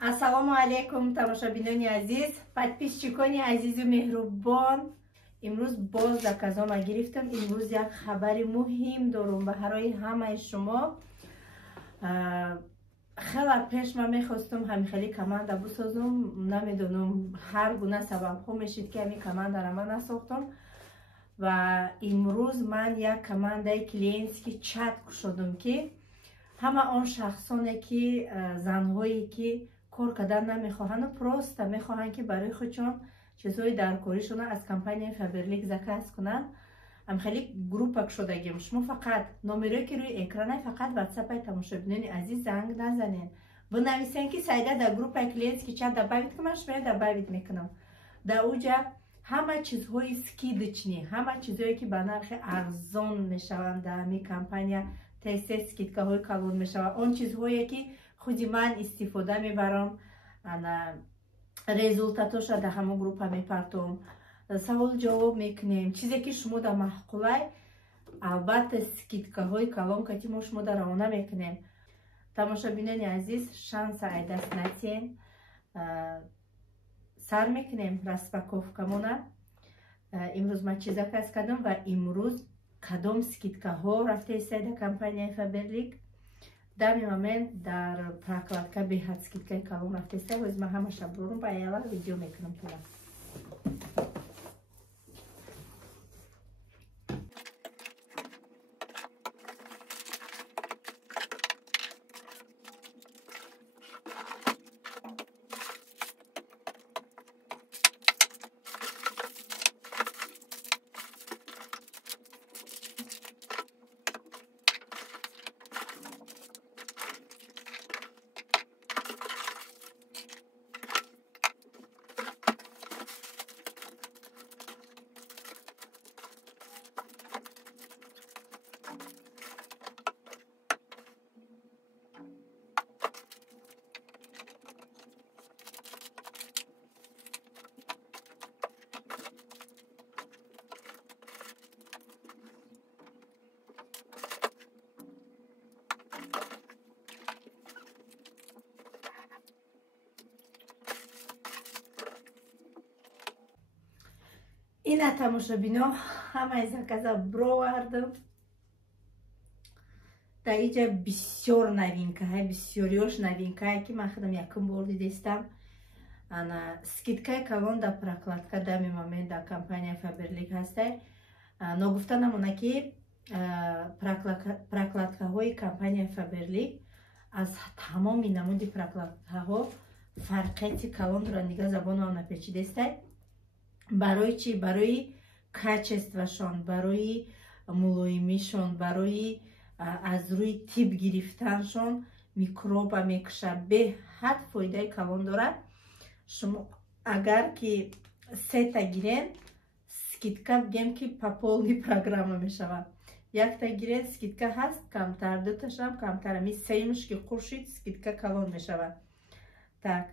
Ассалому алейкум, тамошобинони азиз, подписчикони азизу меҳрубон. имрӯз боз дар казома гирифтам. имрӯз як хабари муҳим дорум баҳарои ҳамаи шумо. хела пеш ман мехостум ҳамихели команда бисозум. намедонам ҳар гуна сабабҳо мешид ки ҳамин командаро ман насохтам. ва имрӯз ман як командаи клиентски чат кушодам ки ҳама он шахсоне ки занҳое ки кор кардан намехоҳанд, просто мехоҳанд ки барои худшон чизҳои даркоришона аз компанияи Faberlic заказ кунанд. ҳамхели группа кушодагим. шумо фақат номерое ки рӯи экрана, фақат ватсапаи тамошобинони азиз занг назанед, бинависен ки сайда дар группаи клиентски чат добавид ки ман шуморо добавид мекунам. дар уҷа ҳама чизҳои скидочни, ҳама чизҳое ки ба нархи арзон мешаванд дар ҳамин компания тез скидкаҳои калон мешавад. он чизҳое ки худи ман истифода мебарам, результатоша дар ҳамон группа мепартом, савол ҷавоб мекунем. чизе ки шумо дар маҳқулай, албатта скидкаҳои калон ки мо шумо дар равона мекунем. тамошобинони азиз, шанса айдаст натиен. сар мекунем распаковкамона. имрӯз ман чӣ заказ кардам ва имрӯз кадом скидкаҳо рафта истад дар компанияи Faberlic. дар ин момент дар прокладка беҳад скидкаи калон рафта истад. ҳозир ман ҳамаша бурум ба яла видео мекунам. ина тамошобино ҳамаи заказа бировардам. дар иҷа бисёр новинкаҳа, бисёриёш новинкае ки ман худам якум бор дидистам. скидкаи калон дар прокладка дар ин момент дар компанияи Faberlic ҳастай. ногуфта намона ки прокладкаҳои компанияи Faberlic аз тамоми намуди прокладкаҳо фарқияти калонро нига забонам напечидистай. барои чӣ? барои качествашон, барои мулоимишон, барои аз рӯи тиб гирифтаншон микроба мекушад. беҳад фоидаи калон дорад. шумо агар ки сета гирен, скидка бигем ки по полни программа мешавад. якта гирен, скидка ҳаст камтар, дуташам камтар. ми сеюмушки хуршид скидка калон мешавад. так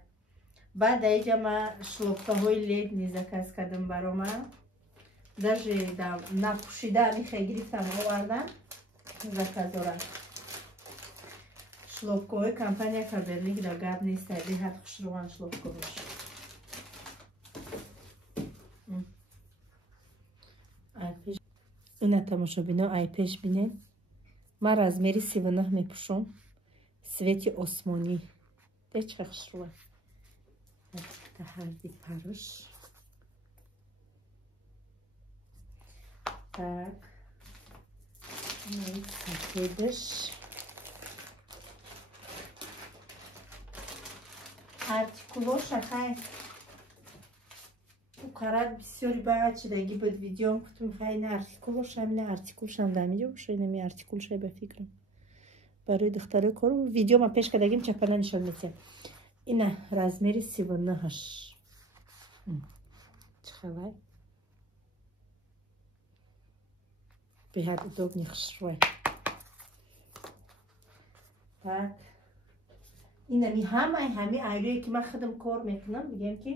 баъд аиҷа ман шлопкаҳои лед низ заказ кардам баро ман. даже напушида михай гирифтам овардам заказора. шлопкаҳои компанияи Faberlic дар гап нест. беҳад хушруванд шлопкаҳош. ина тамошобино айпеш бинед. ман размери 39 мепушам. свети осмонӣ. де чӣ хушруванд. ҳарди паруш. так сафедаш. артикулоша хай укарат бисёри баъд шудаги буд. видеом кутум хай на артикулоша, на артикулшам дамиҷо бошад. нами артикулшай ба фикрам барои духтарои кору. видеома пеш кардагим чапана нишон метиҳам. ина размери 39-аш. чхалай беҳад удобни хушрӯй. так инами ҳамаи айрое ки ман худам кор мекунам. бигем ки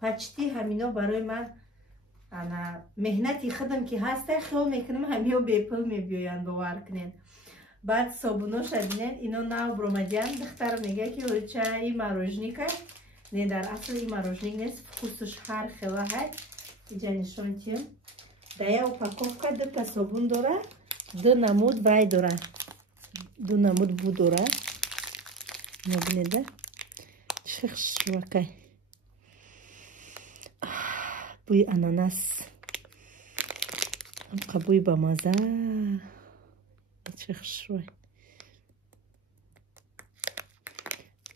почти ҳамино барои ман меҳнати худам ки ҳаста, хиёл мекунам ҳамиҳо бепул мебиёянд. бовар кунед. بعد صابوناش ببینید اینا نو برومدیان دختر میگه که چه این مروژنیکه نه در اصل این مروژنیک نیست فکوسش هر خیلی هست اینجا نشون تیم دایا اپاکوفکا دو تا صابون داره دو نمود وای داره دو نمود بو داره نبینیده چخ شوکه بوی اناناس قبوی با مزه چخ شوی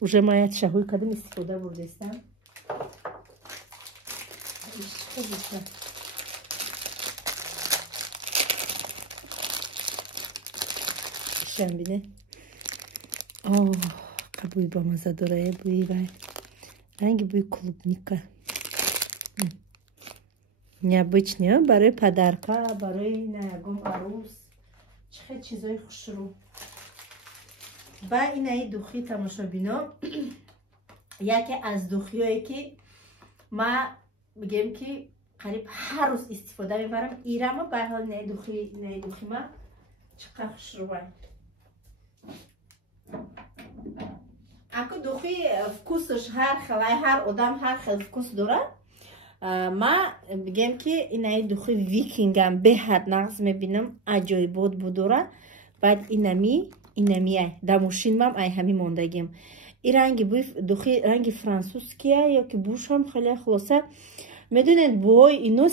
уже моя шахуй кадам истифода бурдестам шамбине о кабуй ба маза дорае буи вай ранги буи клубника необычный барои падарка барои наягон арус чихе чизои хушрӯ ба инаи духи тамошобино яке аз духиое ки ма мигем ки қариб ҳар рӯз истифода мебарам ирама баҳол инаи духи ма чиқа хушрӯвай аку духи вкусаш ҳар хелай ҳар одам ҳар хел вкус дорад ма мигем ки инаи духи викингам беҳад нағз мебинам аҷоибот будора баъд инамиай да мошинмам ай ҳами мондагим и ранги буи духи ранги франсузския ёки бушам хеле хулоса медонед бой ино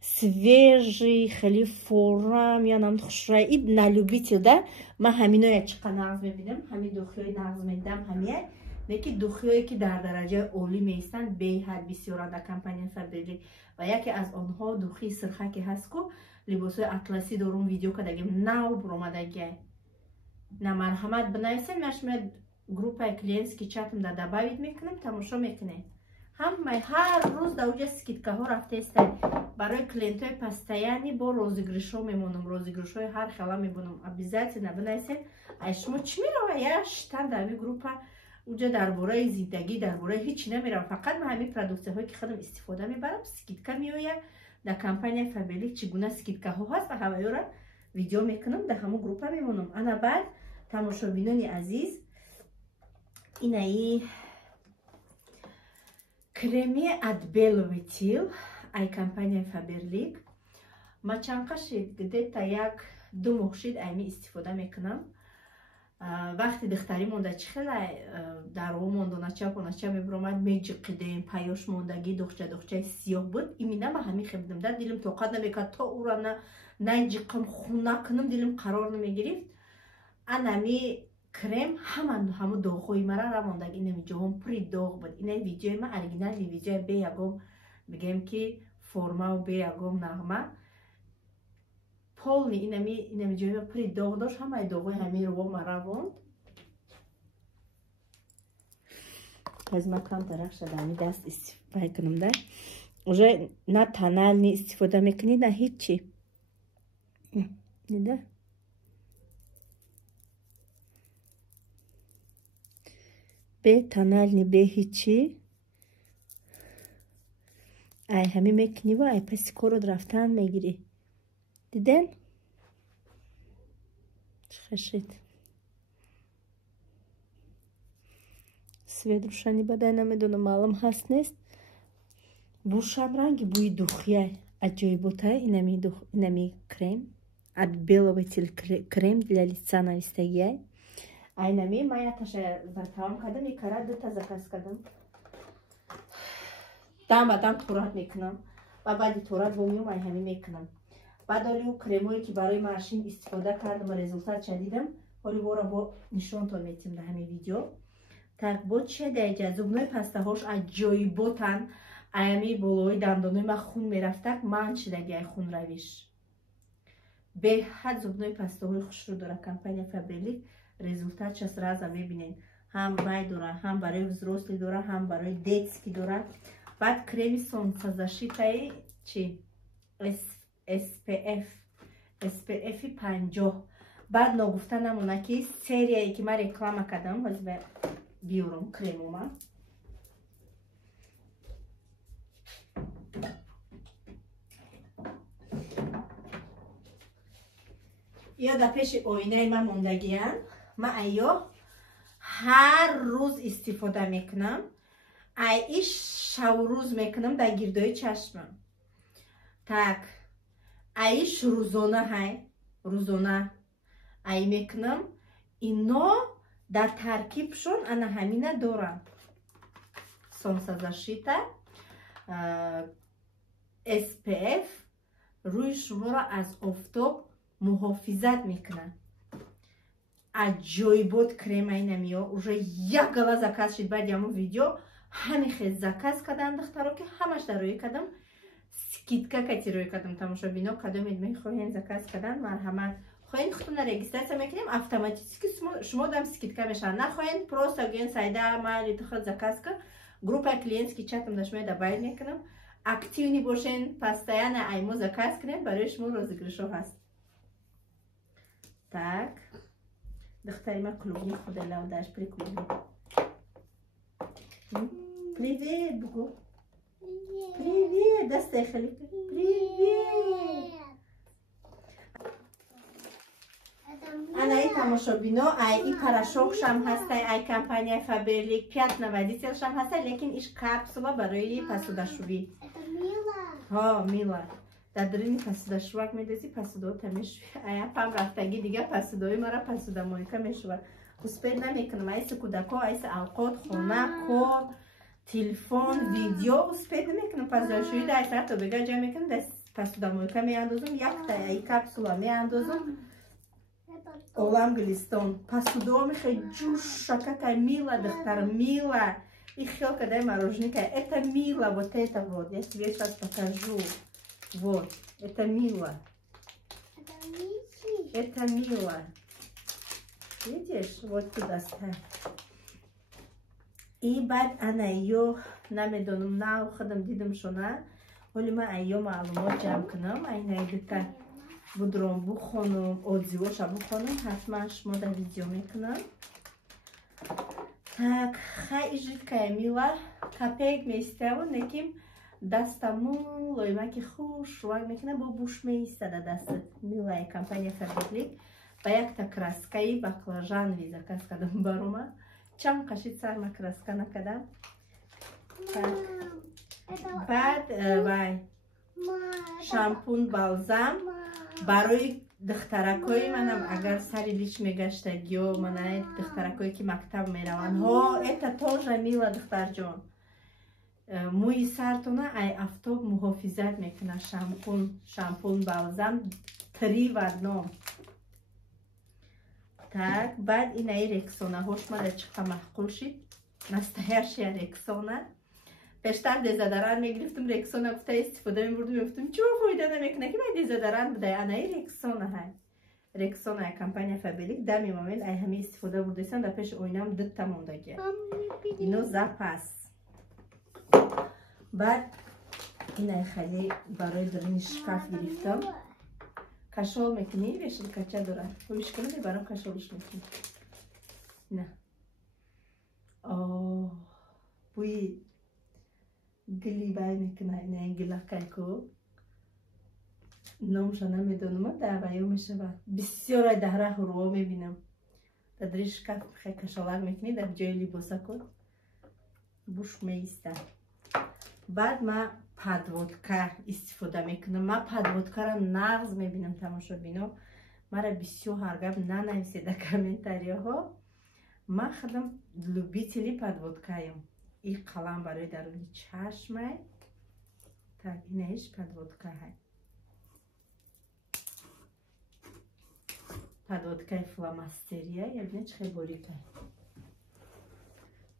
свежий хели форам я нам хушрай и на любитель да ма ҳаминоя чиқа нағз мебинам ҳами духиёи нағз медам ҳамияй леки духиёе ки дар дараҷаи олӣ меистанд беҳад бисёранд дар компанияи Faberlic ва яке аз онҳо духии сирхаке ҳаст ку либосҳои атласӣ дорум видео кардагим нав буромадагиай на марҳамат бинависем нашмед группаи клиентски чатам да добавит мекунем тамошо мекунем ҳамаи ҳар рӯз дар уҷа скидкаҳо рафтаистад барои клиентҳои постоянӣ бо розыгришҳо мемонам розыгришҳои ҳар хела мебонам обязательно бинависем ай шумо чӣ мерава я штан дар ҳамин группа уҷа дар бораи зиндагӣ дар бораи ҳечи намеравам фақат ман ҳамин продуксияҳое ки худам истифода мебарам скидка меояд дар компанияи Faberlic чӣ гуна скидкаҳо ҳаст ва ҳамаёра видео мекунам дар ҳамон группа мемонам ана баъд тамошобинони азиз инаи креми адбеловетил ай компанияи Faberlic ма чанд қашид гдета як ду моҳ шид айми истифода мекунам вақти духтарӣ монда чӣ хела даро монду нача мебуромад меҷиқидем паёш мондагӣ духчаи сиёҳ буд имина ма ҳамин хебдам да дилим тоқат намекард то ура наҷиқам хуна кунам дилим қарор намегирифт анами крем ҳамаи доғҳои мара рамондаги инами ҷоҳон пури доғ буд инаи видеои ма оригинали видеои бе ягон мегем ки формау бе ягон нағма полни инами ҷои пури доғ дошт ҳамаи доғҳои ҳамиро ма равонд аз ма кам дарах шуда ҳами даст истифода кунам да уже на тонални истифода мекунӣ на ҳичи дида бе тонални бе ҳичи ай ҳами мекунӣ ва ай паси корот рафтан мегирӣ диден чхашид свет рӯшанӣ бадай намедонам маълум ҳаст нест бушам ранги буи духияй аҷоиботай инами крем адбеловетил крем для лица навистагиай айнами ман яташа закавам кардам икара дута заказ кардам дам ба дам турат мекунам ва баъди турат вомиём ай ҳами мекунам баъд оли ӯ кремое ки барои машин истифода кардам ва результат шадидам оли вора бо нишонтон метим дар ҳамин видео так бо чедаҷа зубнои пастаҳош аҷоиботан аями болои дандонои ма хун мерафтак ман чидаги ай хунравиш беҳад зубнои пастаҳои хушрӯ дора компанияи Faberlic результатшас раза мебинед ҳам вай дора ҳам барои взросли дора ҳам барои детски дора баъд креми солнцезащитаи чи SPF 50 баъд ногуфта намона ки серияе ки ман реклама кардам ҳозир биёрам кремома یا در پیش آینه من موندگیان. من ایو هر روز استفاده میکنم. ایش شو روز میکنم در گردای چشمم. так ایش روزانه های روزانه ای میکنم. اینا در ترکیبشون انا همینه دارم. солнцезащита SPF روی شما را از آفتاب محافظت میکنه. عجایبات کرم اینمیو уже یک گلا заказ شد. بعد یامو ویدیو همین خیز заказ کردم دخترا که همش در روی کدم скидка کتی روی کدم تماشا بینا کدامید میخواین заказ کردن مرحمت خواهین خودتون رجیستراسیون میکنیم автоматически شما دم скидка میشن. نخواهین просто گین سایدا مالی تخت заказ کن группа клиентский чатом дашме добавить میکنم. активни бошен постоянно аймо заказ کنین برای شما розыгрыш هست. так دختری ما клубник خود لو داش при клубник. привет بگو. привет دست خالی. привет. انا ای تماشابینا ای پاراشوکش هم هسته. ای کمپانی فابرلیک 590 هم هسته لیکن ایش کپسولا برای پسودشویی. ها میلا در درین پسودشویی میدازی پسودو تمیش. ای پام رفتگی دیگه پسودوی مرا پسودا مویکا میشوه. اسپید نمیکنم. ایس کودکا ایس اوقات خونه کار تلفن ویدیو اسپید نمیکنم. پسودشویی در ساعت تو بگه جا میکنم دست پسودا مویکا میاندازم. یک تا ای کپسولا میاندازم. Олам глистон. Посудоми хай джуша, какая милая, доктор, милая. И хелка, дай мороженка. Это мило, вот это вот. Я тебе сейчас покажу. Вот, это мило. Это мило. Видишь, вот туда ставь. И бад она ее намедоном на уходом дидом шона. Олима ее малумот джамкнам. Айна идыка. будром бухонум отзывоша бухонум ҳатман шумо дар видео мекунам. так хай жидкая мила капек меистава неким дастаму лоймаки хуш шувак мекуна бо буш меистада дастат милая компания фаберлик ба якта краскаи баклажанови заказ кардам барома. чанд қашид сарма краска накардам. баъд вай шампун балзам барои духтаракои манам агар сари лич мегаштаги ё манай духтаракое ки мактаб мераванд ҳо это тоже мила духтарҷон. мӯи сартона ай афтоб муҳофизат мекунад. шампун балзам 3 в 1. так баъд инаи рексонаҳош мара чиқа маҳқул шид. настоящая рексона. пештар дезодорант мегирифтам рексона гуфта истифода мебурдам мегуфтам чӣ фоида намекунад ки ман дезодорант будай анаи рексона ҳай. рексона ай компания фаберлик дами момент ай ҳами истифода бурдастам дар пеши оинам дутта мондагия. ино запас. баъд инай хали барои дурини шкаф гирифтам. кашол мекунӣ вешилкача дорад. ҳуишкунӣ баром кашолиш мекунӣ. на бӯи гили бай мекунад. ина гилакайко номша намедонам даваё мешавад. бисёр даҳра ҳурво мебинам. дар дри шкаф хай кашолак мекунӣ дар ҷои либосако буш меистад. баъд ман подводка истифода мекунам. ман подводкаро нағз мебинам тамошобино. мара бисёр ҳаргап нанависед дар комментарияҳо. ман худам любители подводкаям. и қалам барои даруни чашмай. так инаиш подводка ҳай. подводкаи фломастерия ябина чӣ хеле борикай.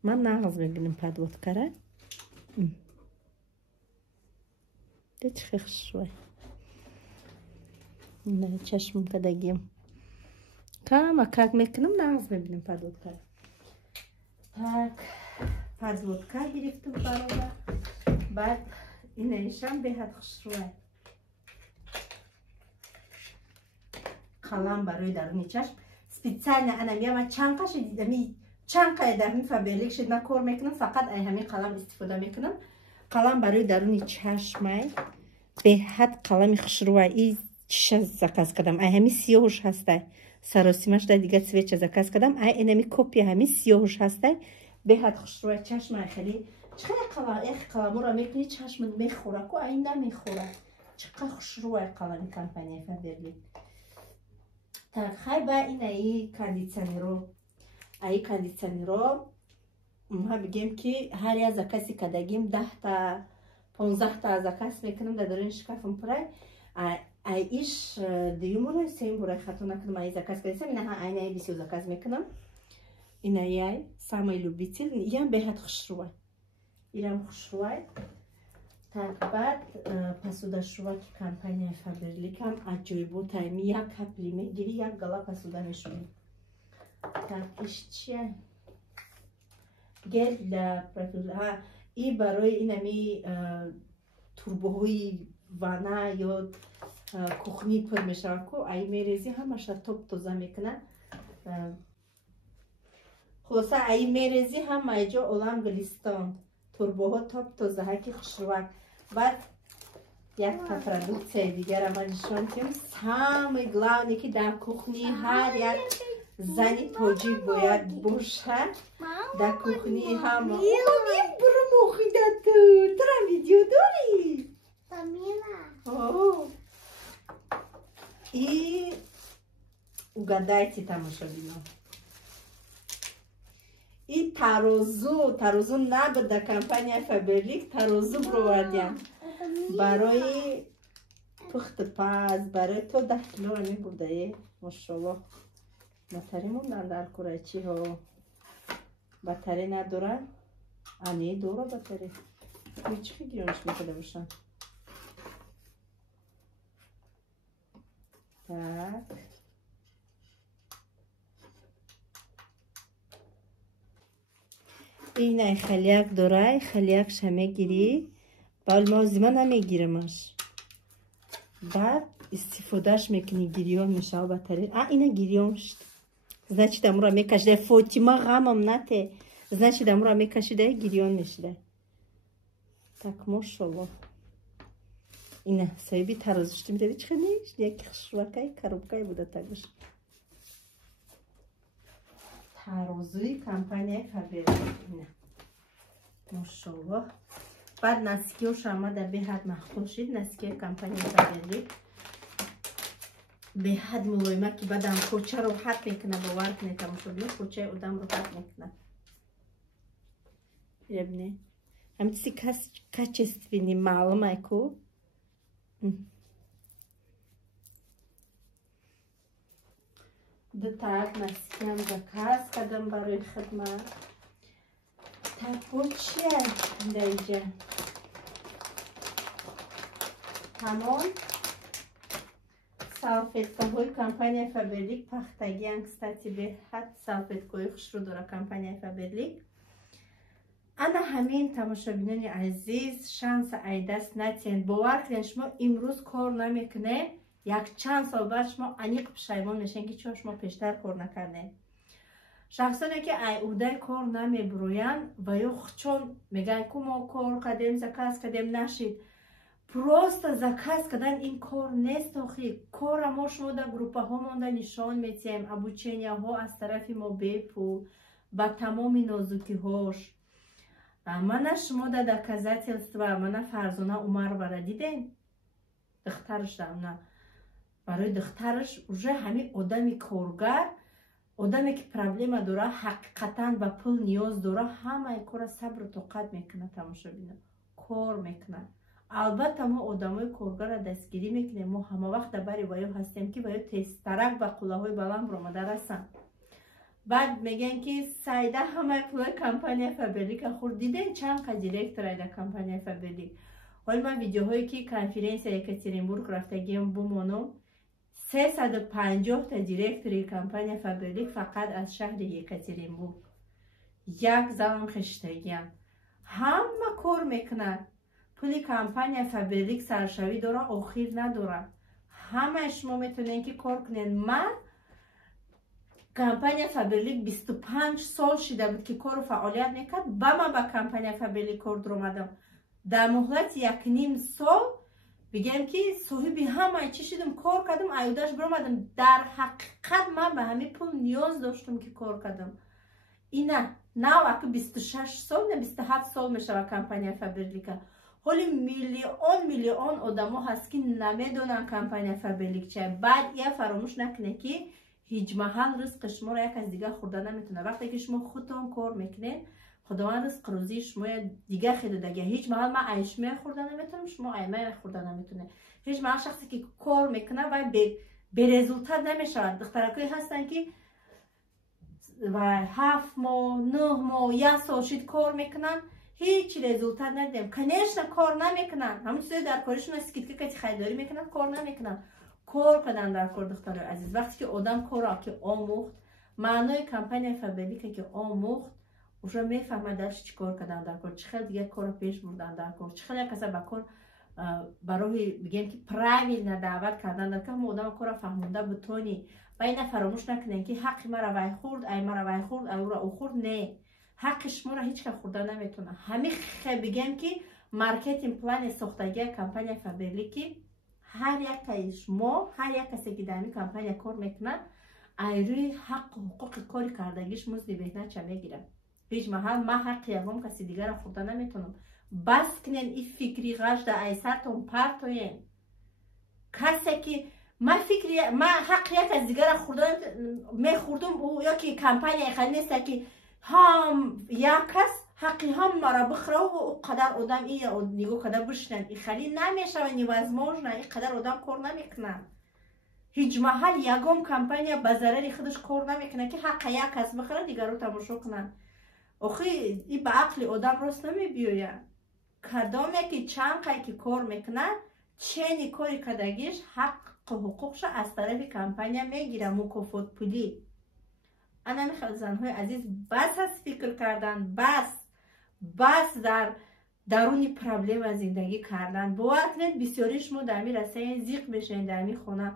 ман нағз мебинам подводкара. де чӣ хеле хушрӯй. инаи чашмам кадагиам кама как мекунам нағз мебинам подводкара. так подводка гирифтам барода. баъд инаишам беҳад хушрӯй. қалам барои даруни чашм специально анамияма чанд қаши дидами чанд қай дар ҳамин фаберлик шид ман кор мекунам. фақат ай ҳамин қалам истифода мекунам. қалам барои даруни чашмай беҳад қалами хушрӯй. и чиша заказ кардам. Ай ҳами сиёҳуш ҳастай. Саросимаш да дига цвеча заказ кардам. Ай инами копия ҳами сиёҳуш ҳастай. Беҳад хушрӯя чашмай хеле. Чиқар қаламура мекунӣ чашмат мехӯра ку ай намехӯра. Чиқар хушрӯя қалами компания Faberlic. Так хай ба инаи кондитсионеро. Ай кондитсионеро ма бигем ки ҳар як закази кардагим 10 та 15 та заказ мекунам дар дорин шкафам пурай. Ай иш дуюмуро сеюм бурай хато накунам ай заказ кардам. Ина айнаи бисёр заказ мекунам. Инаи ай самый любитель. Ям беҳад хушрӯя. Ирам хушрӯя. Так баъд посудашӯваки компания Faberlic ҳам аҷоибот айми як капли мегири як гала посуда мешӯвӣ. Так иш чия? Гел для профиль. И барои инами турбоҳои вана ё кухни пур мешавад ку ай мерези ҳамаша топ тоза мекунад. хулоса ай мерези ҳамаи ҷо олам гулистон турбоҳо топ тоза ҳаки хушрӯяк. баъд якта продуксияи дигара ман нишон дидем. Самый главный ки дар кухни ҳар як зани тоҷик бояд бошад. Дар кухни ҳама бурмохида ту тра видео дорӣ? И угадайте тамошобинон. И тарозу набуд дар компания Faberlic тарозу бировардем. Барои пухти паз, барои то 10 кило мебурдае. Машаллоҳ. Батарӣ мондан дар курайчиҳо. Батарӣ надора? Не дора батарӣ. Чӣ гирёниш мекарда бошам? Так. Инай халияк дорай, халиякша мегирӣ. Бали мо зима намегирамаш. Баъд истифодаш мекунӣ, гирён мешава батарӣ. Ина гирён шуд. Значит амура мекашида. Фотима ғамам нате. Значит амура мекашида гирён мешида. Так мошаллоҳ. Ина соҳиби тарозушти медави чӣ хелеш? Яки хушрӯякаи коробкаи буда тагуш. Тарозуи компанияи Faberlic ина. Мошаллоҳ. баъд настикиёш омада беҳад махтум шид. Настикияи компанияи Faberlic беҳад мулоима ки баъдам почаро ҳат мекунад. бовар кунед тамошобинон почаи одамро ҳат мекунад. бибинед ҳамчизи качествени маълумай ку. Так настикиям заказ кардам барои хидмат. Так бо чия даиҷа? ҳамон салфеткаҳои компанияи Faberlic пахтагиам. Кстати беҳад салфеткаҳои хушрӯ дора компанияи Faberlic. ана ҳамин тамошобинони азиз шанса айдаст натиен. бовар кунед шумо имрӯз кор намекунед, якчанд сол баъд шумо аниқ пушаймон мешавед ки чора шумо пештар кор накардед. шахсоне ки ай уҳдаи кор намебироянд ва ё хучон мегӯянд ку мо кор кардем заказ кардем нашид. просто заказ кардан ин кор нест. охи кора мо шумо дар группаҳо монда нишон медиҳем. обученияҳо аз тарафи мо бепул ба тамоми нозукиҳош. мана шумо да доказательства мана Фарзона Умаровара дидем? духтараш давна барои духтараш уже ҳамин одами коргар, одаме ки проблема дора, ҳақиқатан ба пул ниёз дора, ҳамаи кора сабру тоқат мекунад. тамошобинон кор мекунад. албатта мо одамои коргара дастгирӣ мекунем. мо ҳама вақт дар бари ваё ҳастем ки ваё тезтарак ба қуллаҳои баланд биромада расанд. баъд мегӯянд ки сайда ҳамаи пулои компанияи Faberlic хурд. дидем чанд қа директорай дар компанияи Faberlic. ҳоли ман видеоҳое ки конференсияи Екатеринбург рафтагием бумонам 350 та директори компанияи Faberlic фақат аз шаҳри Екатеринбург. як залам хештагиам. ҳама кор мекунад. пули компанияи Faberlic саршавӣ дора, охир надора. ҳамаи шумо метавонед ки кор кунед. ман компания Faberlic 25 сол шида буд ки кору фаъолият мекард. ба ман ба компания Faberlic кор дуромадам. дар муҳлати 1.5 сол بگم که صاحبی همه چی شدم کار کردم ایودش برامدم. در حقیقت من به همین پول نیاز داشتم که کار کردم. اینا نه وقتی 26 سال نه 27 سال میشه کمپانی فابریکا. حالی میلیون آدم ها هست که نمیدونن کمپانی فابریک چیه. بعد یا فراموش نکنه که هیچ محل رزق شما را یک از دیگه خورده نمیتونه. وقتی که شما خودتون کار میکنین خداوند رزق روزی شما دیگه خیلی دیگه. هیچ محل من عیش خورده نمیتونم، شما ایمه خورده نمیتونه. هیچ محل شخصی که کار میکنه و به رزولتات نمیشه. دخترکایی هستن که و 7 ماه 9 ماه 1 سال شد کار میکنن هیچ رزولتات ندیم. کنیشنا کار نمیکنن. همون چیزای در کارشون است که خریداری میکنن کار نمیکنن. کار کردن در کار دختر عزیز. وقتی که آدم کار را که آموخت، معنای کمپانی فابریک که آموخت، اوشا میفهمه درش چی کار کردن در کار، چه خیلی دیگه کار پیش بردن در کار، چه خیلی کسا با کار برای بگیم که پرایویل ندعوت کردن در کار. آدم کار فهمونده بتونی و اینا فراموش نکنین که حق مرا وای خورد، ای مرا وای خورد، ای او خورد. نه، حق شما را هیچ که خورده نمیتونه. همین بگیم که مارکتینگ پلان ساختگی کمپانی فابریک هر یک شما، هر یک کسی که در این کمپانی کار میکنه روی حق و حقوق کاری کردگیش مزد بهینه چه میگیره. هیچ محل من حق یکم کسی دیگر را خورده نمیتونم. بس کنین این فکری غش در ایسرتون پرتوین. کسی که من حق یک از دیگر را خورده میخوردم او یا که کمپانی خیلی نیست که هم یک کس حقی هم مرا بخره و او قدر آدم ای نگو قدر بشنن ای خیلی نمیشه و نیوزماج نه ای قدر آدم کار نمیکنن. هیچ محل یکم کمپانی به ضرر خودش کار نمیکنه که حق یک کس بخره دیگر رو تماشا کنن. آخه این به عقل آدم راست نمیبیاید. کدامی که چند قایی که کار میکنه چنی کاری کدگیش حق و حقوقش از طرف کمپانی میگیره مکافات پولی. انا میخواد زنهای عزیز بس از فکر کردن، بس در درونی پرابلم زندگی کردن. باور کنید بسیاری شما در می رسه زیق بشین در می خونه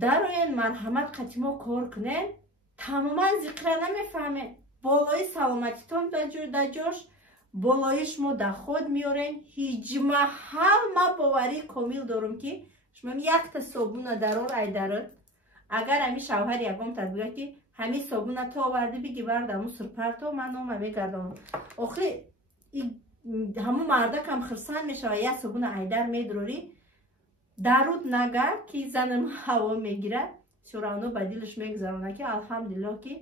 در این مرحمت قطیما کار کنین تماما زیق را نمیفهمین. بالای سلامتیتون در جاش، بالای شما در خود میارین. هیچ محل ما باوری کامل دارم که شما یک تا صابون درار ای درد اگر همی شوهر یکم تدبیره که همی صابون تا آورده بگی بردم و سرپر تا من نامه بگردم. آخه همون مرده کم خرسان میشه و یک صابون ای در میدروری درود نگر که زنم هوا میگیره شورانو بدیلش میگذارونه که الحمدلله که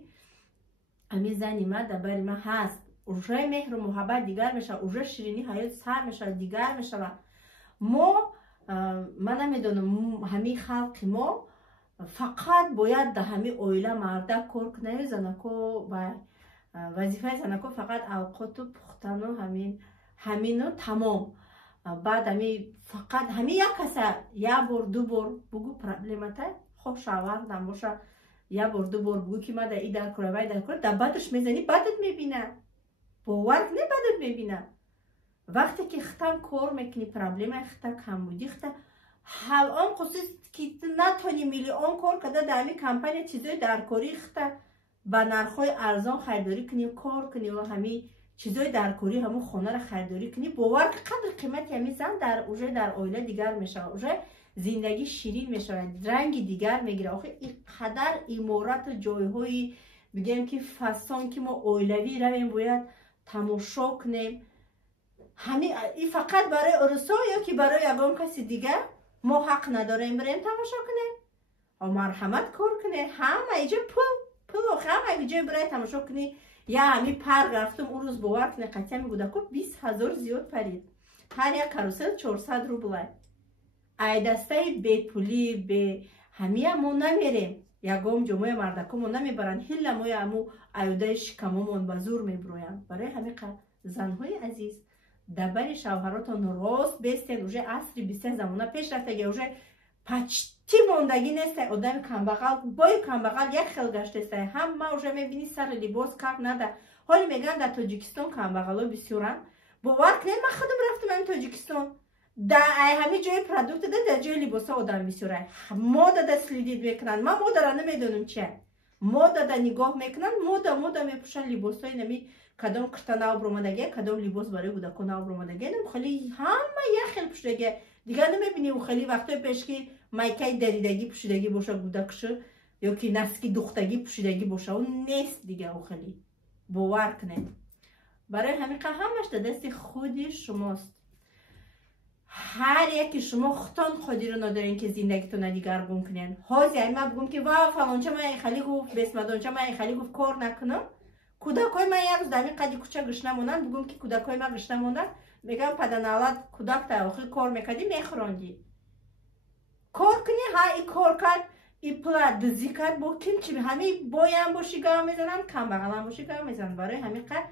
امی زنی من در بری من هست. اوجه مهر و محبت دیگر میشه، اوجه شیرینی حیات سر میشه دیگر میشه. و ما من نمیدونم همین خلق ما فقط باید در همین اویله مرده کار کنه. زنکو و وظیفه زنکو فقط اوقات و پختن و همینو تمام. بعد همین فقط همین یک کسا یک بار دو بار بگو پرابلمته خوش شوار نموشه یک بار دو بار بگو که ما در ای در کاره وی در کاره در بدش میزنی بدت میبینه. باور کنی بدت میبینه. وقتی که ختم کار میکنی پرابلم خطا کمبودی خطا الان خصوص که نتونی میلیون کار کده در همین کمپانی چیزای درکاری خطا با نرخای ارزان خریداری کنی و کار کنی و همین چیزای درکاری همون خانه را خریداری کنی. باور که قدر قیمت همین زن در اوجه در آیله دیگر میشه، اوجه زندگی شیرین میشه، رنگ دیگر میگیره. آخه این قدر امارات جایهای بگیم که فسان که ما آیلوی رویم باید تماشا کنیم. همین این فقط برای عروسا یا که برای یگام کسی دیگه ما حق نداریم بریم تماشا کنیم و مرحمت کار کنیم. همه اینجا پول آخه همه اینجا برای تماشا کنی. یا همین پر رفتم اون روز باور کنه قطعه میگوده که 20,000 زیاد پرید. هر یک کاروسل 400 روبله. ای دسته به پولی به همه ما نمیریم. یگام جمعه مردکم ما نمیبرن. هیل ما همو ایوده شکممون بزور میبرویم. برای همین زنهای عزیز دبر شوهراتون راست بیستین. اوجه عصری 20 زمانه پیش رفته گه اوجه پچتی موندگی نیسته. آدم کمبغل بای کمبغل یک خیل گشته. هم ما اوجه میبینی سر لباس کار نده. حالی میگن در تاجیکستان کمبغل ها بسیارن. باور کنید من خودم رفتم این تاجیکستان در همه جای پرودکت ده در جای لباس ها آدم بسیاره. مودا دست لیدید میکنن. من مودا را نمیدونم چه مودا در نگاه میکنن. مودا میپوشن لباس های نمی کدام کرتا نو برامدگی کدام لباس برای کودکان نو برامدگی نم خالی همه یک خیل پوشیدگی دیگه نمیبینی او خیلی وقتا پیش که مایکای دریدگی پوشیدگی باشه گودکشه یا که نسکی دختگی پوشیدگی باشه اون نیست دیگه او خیلی باور کنه. برای همین همش در دست خودی شماست. هر یکی شما خودی رو ندارین که زندگیتون دیگرگون کنین. حاضی ما بگم که وا فلانچه من خیلی گفت بسمدانچه من خیلی گفت کار نکنم. کودکای من یک روز در این قدی کوچه گشنه مونن بگم که کودکای من گشنه مونن میگم پدرنالت کودک تا آخر کار میکردی میخوراندی. کار کنی ها ای کار کرد ای پلا دزی کرد با کم چی همه بایم باشی گام میزنن کم بغلم باشی گام میزنن. برای همین قد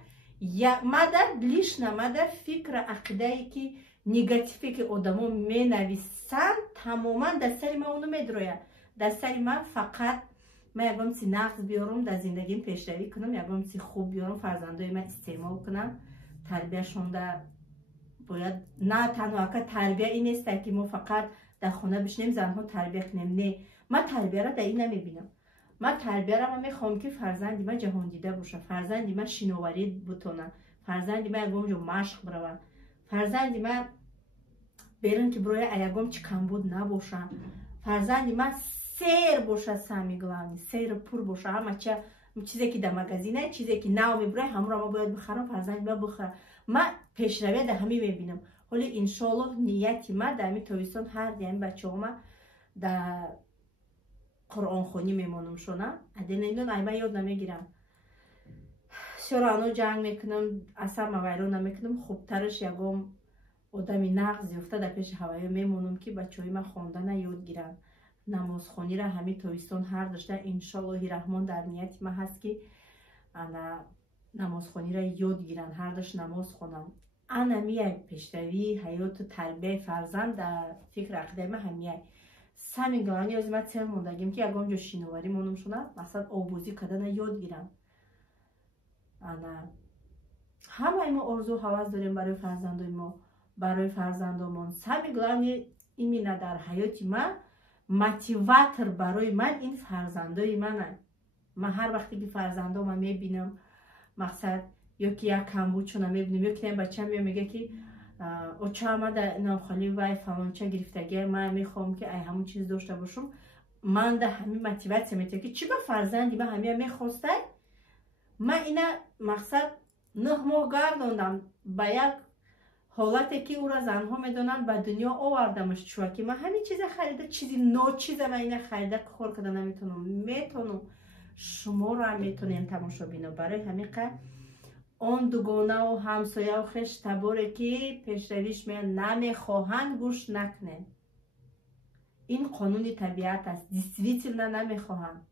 مادر لیش نماده فکر عقیده ای که نگاتیفی که آدمو می نویسن تماما در سر من اونو میدرویه. در سر من فقط من یکم سی نقص بیارم در زندگیم پیشروی کنم، یکم سی خوب بیارم فرزندای من استعمال کنم، تربیهشون در باید نه تنها که تربیه این نیست که ما فقط در خونه بشنیم زنها تربیه کنیم. نه، من تربیه را در این نمیبینم. من تربیه را میخوام که فرزندی من جهان دیده باشه، فرزندی من شناوری بتونه، فرزندی من یکم جو مشق بروه، فرزندی من برن که برای ایگم چی کمبود نباشه، فرزندی من سیر باشه، سمیگلانی سیر پور باشه، همه چیزی که در مغازینه چیزی که نو میبره همون را ما باید بخرم، فرزندی من بخره. من پیشروی در همین میبینم. ولی انشالله نیتی من در همین تابستان هر دیم بچه ها در قرآن خونی میمونم شونه ادین اینا ایما یاد نمیگیرم. شورانو جنگ میکنم اصلا مویرو نمیکنم. خوبترش یکم آدمی نغز یفته در پیش هوایی میمونم که بچه های من خواندن یاد گیرن. نماز خونی را همین تابستان هر داشته انشالله رحمان در نیت من هست که انا نماز خونی را یاد گیرن، هر داشت نماز خونم. انا میای پیشروی حیات تربیه فرزند در فکر عقیده من همیه. همین گلانی از من سر موندگیم که یکم جو شینواری مونم شونه مثلا آبوزی کردن یاد گیرم. انا همه ما آرزو حواس داریم برای فرزندای ما، برای فرزندامون. همین گلانی ایمینه در حیات من موتیواتر برای من این فرزندای منه. من هر وقتی که فرزندام میبینم مقصد یا که یک کمبود چون میبینم یا که این بچه میگه که اوچه همه در نامخالی وای فلانچه گرفتگی من میخوام که ای همون چیز داشته باشم. من در همین موتیوات میتونم که چی به فرزندی من همین میخواسته. من اینا مقصد 9 ماه گرداندم به یک حالتی که او را زنها میدونن به دنیا آوردمش چون که من همین چیز خریده چیزی نو چیز من اینا خریده خور کده نمیتونم. میتونم شما را هم میتونین تماشا بینو. برای همین که اون دوگانه و همسایه و خش تباره که پیشرویش میان نمیخواهند گوش نکنن. این قانون طبیعت است. دیسویتل نمیخواهند.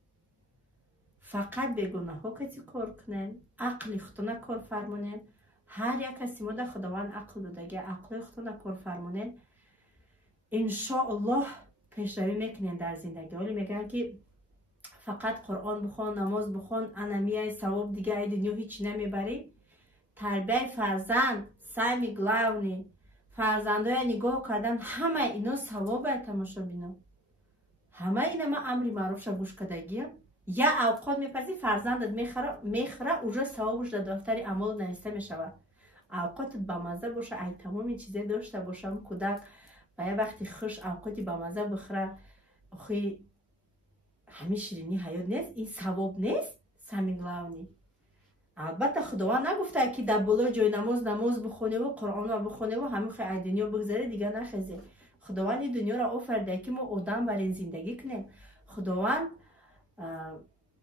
فقط به گناه ها کسی کار کنن، عقل خودتون کار فرمونن. هر یک کسی ما در خداوند عقل دادگی عقل خودتون کار فرمونن. انشاءالله پیشروی میکنن در زندگی. ولی میگن که فقط قرآن بخوان، نماز بخوان، انمیه ثواب دیگه ای دنیا هیچی نمیبری. تربیه فرزند سعی میگلاونی فرزندای نگاه کردن همه اینا ثوابه. تماشا بینم همه اینا ما امری معروف شو گوش کدگیم. یا اوقات میپذی فرزندت میخره اوجا ثوابش در دفتر اعمال نوشته میشود. اوقاتت با مزه باشه، ای تمام چیزا داشته باشم کودک و یه وقتی خوش اوقاتی با مزه بخره. آخه همین شیرینی حیات نیست، این ثواب نیست. سمیگلاونی البته خداوند نگفته که در بالای جای نماز بخونه و قرآن رو بخونه و همین خیلی دنیا بگذاره دیگه نخیزه. خداوند این دنیا را آفریده که ما آدم برای زندگی کنیم. خداوند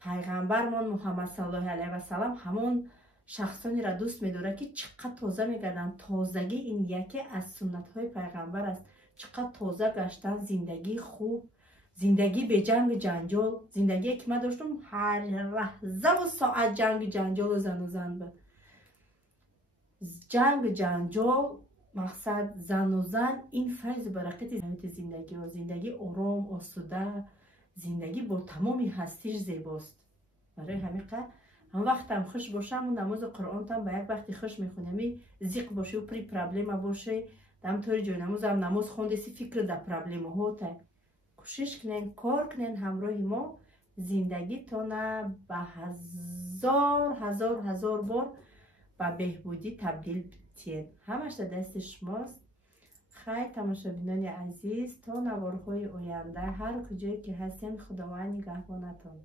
پیغمبرمان محمد صلی الله علیه و سلم همون شخصانی را دوست می‌داره که چقدر تازه می‌گردن. تازگی این یکی از سنت‌های پیغمبر است. چقدر تازه گشتن، زندگی خوب، زندگی به جنگ جنجال. زندگی که من داشتم هر لحظه و ساعت جنگ جنجال و زن بود. جنگ جنجال مقصد زن و زن این فیض برکت زندگی و زندگی آرام آسوده، زندگی با تمامی هستیش زیباست. برای همین قدر هم وقت هم خوش باشم و نماز قرآن هم به یک وقتی خوش میخونم زیق باشه و پری پرابلم باشه دم طور جای نماز هم نماز خونده سی فکر در پرابلم ها تا کوشش کنین کار کنین همراه ما زندگی تانه به هزار بار به بهبودی تبدیل تین. همش در دست شماست. خیر تماشابینان عزیز، تا نوارهای آینده هر کجایی که هستین خداوند نگهبانتان.